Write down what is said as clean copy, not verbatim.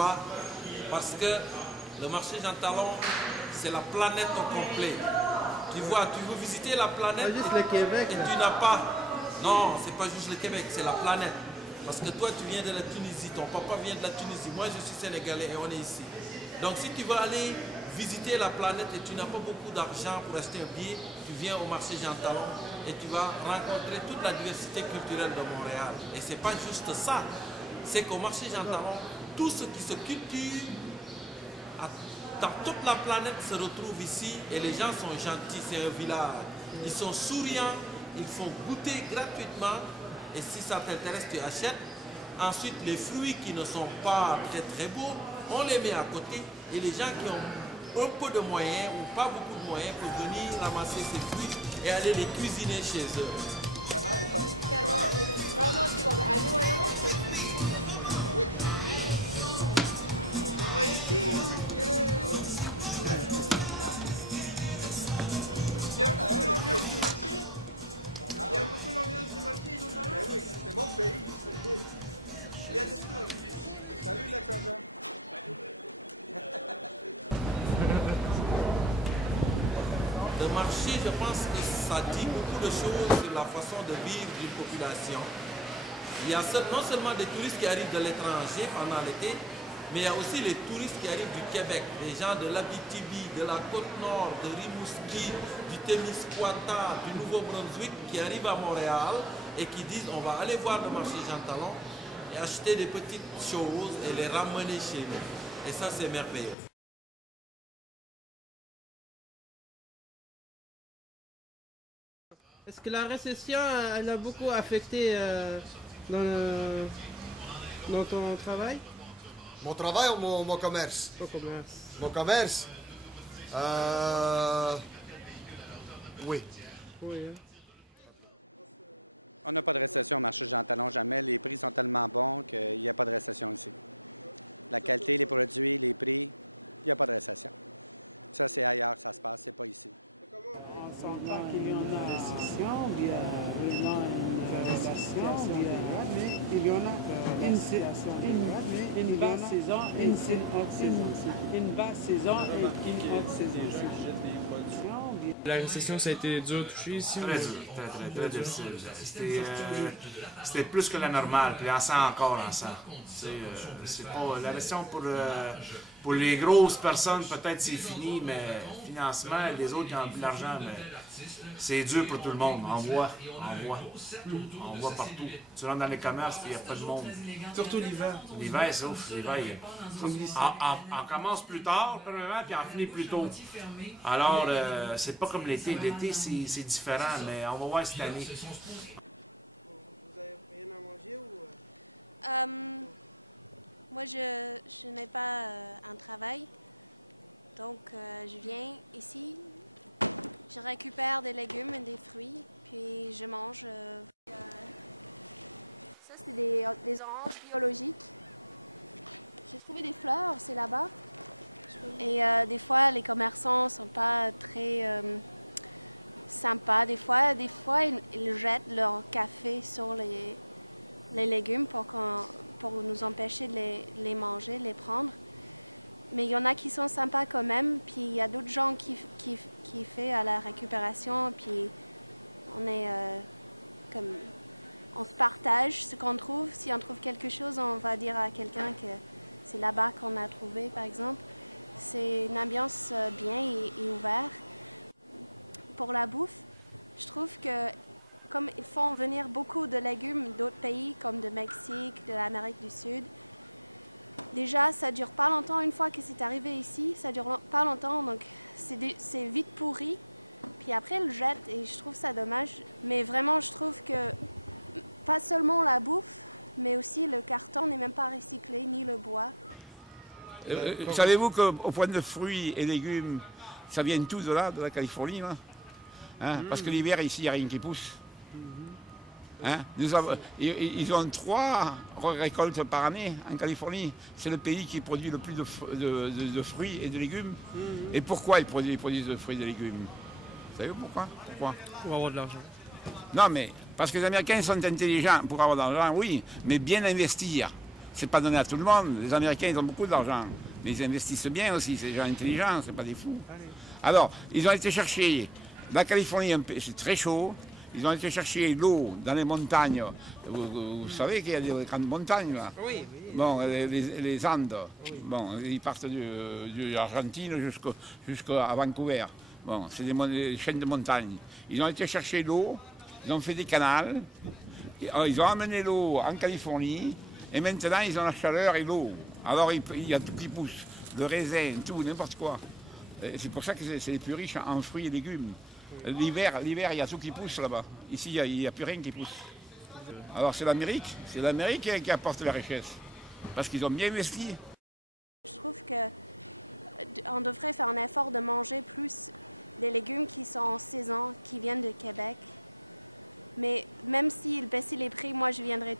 Pourquoi? Parce que le marché Jean Talon, c'est la planète au complet. Tu vois, tu veux visiter la planète juste le Québec, et tu n'as pas... Non, c'est pas juste le Québec, c'est la planète. Parce que toi, tu viens de la Tunisie, ton papa vient de la Tunisie, moi je suis sénégalais et on est ici. Donc si tu veux aller visiter la planète et tu n'as pas beaucoup d'argent pour acheter un billet, tu viens au marché Jean Talon et tu vas rencontrer toute la diversité culturelle de Montréal. Et c'est pas juste ça, c'est qu'au marché Jean Talon, tout ce qui se cultive dans toute la planète se retrouve ici et les gens sont gentils, c'est un village. Ils sont souriants, ils font goûter gratuitement et si ça t'intéresse, tu achètes. Ensuite, les fruits qui ne sont pas peut-être très beaux, on les met à côté et les gens qui ont un peu de moyens ou pas beaucoup de moyens peuvent venir ramasser ces fruits et aller les cuisiner chez eux. Le marché, je pense que ça dit beaucoup de choses sur la façon de vivre d'une population. Il y a non seulement des touristes qui arrivent de l'étranger pendant l'été, mais il y a aussi les touristes qui arrivent du Québec, des gens de l'Abitibi, de la Côte-Nord, de Rimouski, du Témiscouata, du Nouveau-Brunswick, qui arrivent à Montréal et qui disent on va aller voir le marché Jean Talon et acheter des petites choses et les ramener chez nous. Et ça, c'est merveilleux. Est-ce que la récession, elle a beaucoup affecté dans ton travail? Mon travail ou mon commerce? Ton commerce. Mon commerce? Oui. Oui. Hein. On n'a pas de réflexion dans ce genre de mais les prix sont tellement bons qu'il n'y a pas de réflexion. La qualité des produits, les prix, il n'y a pas de réflexion. Ça, c'est ailleurs, ça se passe, c'est pas ici. On s'entend qu'il y en a une récession, il y a vraiment une dégradation, mais il y en a une basse saison et une haute saison. Une basse saison et une haute saison. La récession, ça a été dur à toucher ici? Très dur, très difficile. C'était plus que la normale, puis en sent encore en sent. C'est pas la récession pour les grosses personnes, peut-être c'est fini, mais financement, les autres qui ont plus d'argent, mais c'est dur pour tout le monde. On voit partout. Tu rentres dans les commerces, puis il n'y a pas de monde. Surtout l'hiver. L'hiver, c'est ouf. L'hiver, on commence plus tard, premièrement, puis on finit plus tôt. Alors, c'est pas comme l'été. L'été, c'est différent, mais on va voir cette année. Ça, c'est des gens biologiques. Je trouvais du temps parce que là-bas, et des fois, les commerçants, c'est pas sympa. Des fois, ils mettent leur construction. Les légumes, ça prend des entreprises de légumes. Les commerçants sont sympas quand même. Il y a des gens qui font à la récupération on se partage, on trouve que c'est quelque chose qu'on va dire à quelqu'un qui va avoir pour l'administration. C'est le commerce qui a été les gens. Pour la bouffe, je trouve que comme ils font vraiment beaucoup de légumes d'autres pays comme le Mexique, ici. Les gens, ça ne fait pas longtemps, une fois que vous arrivez ici, ça ne fait pas longtemps, c'est vite pourri. Puis après, on reste et je trouve ça dommage. Mais vraiment, je trouve que pas seulement la bouffe, mais aussi le carton, même par le bois. Savez-vous qu'au point de fruits et légumes, ça vient tous de là, de la Californie, là hein? Parce que l'hiver, ici, il n'y a rien qui pousse. Hein? Ils ont 3 récoltes par année en Californie. C'est le pays qui produit le plus de fruits et de légumes. Et pourquoi ils produisent de fruits et de légumes? Vous savez pourquoi? Pour avoir de l'argent. Non, mais parce que les Américains sont intelligents pour avoir de l'argent, oui, mais bien investir. c'est pas donné à tout le monde. Les Américains, ils ont beaucoup d'argent. Mais ils investissent bien aussi, c'est des gens intelligents, c'est pas des fous. Alors, ils ont été chercher, la Californie, c'est très chaud. Ils ont été chercher l'eau dans les montagnes. Vous savez qu'il y a des grandes montagnes là. Oui, Bon, les Andes. Bon, ils partent de l'Argentine jusqu'à Vancouver. Bon, c'est des chaînes de montagnes. Ils ont été chercher l'eau, ils ont fait des canals, ils ont amené l'eau en Californie, et maintenant ils ont la chaleur et l'eau. Alors il y a tout qui pousse, le raisin, tout, n'importe quoi. C'est pour ça que c'est les plus riches en fruits et légumes. L'hiver, il y a tout qui pousse là-bas. Ici, il n'y a plus rien qui pousse. Alors c'est l'Amérique qui apporte la richesse. Parce qu'ils ont bien investi. Même si effectivement, il y a